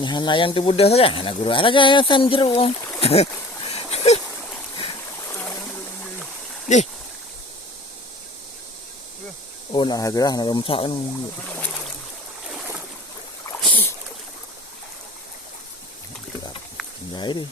Hanayan tu budak saja. Hana guru alaga yasan jeruk. Di. Oh nak harga nak masak kan. Jai đi.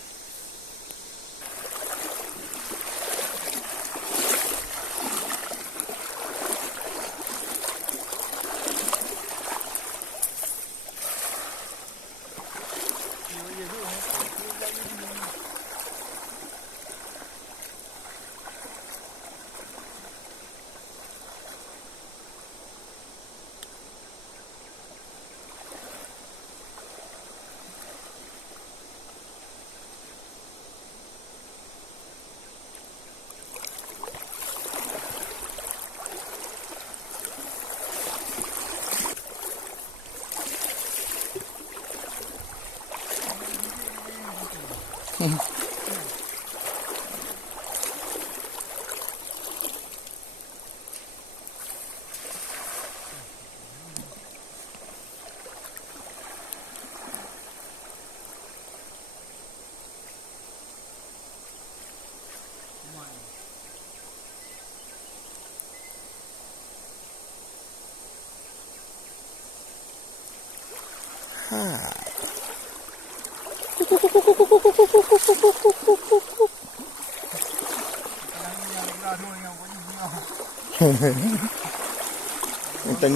Kita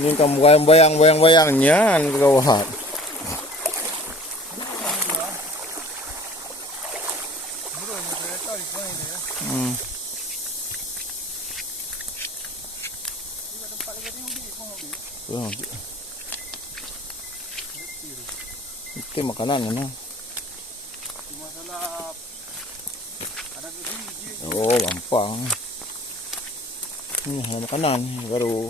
ni kamu bayang-bayangnya ke bawah. Itu makanan mana? Oh, gampang. Ini makanan baru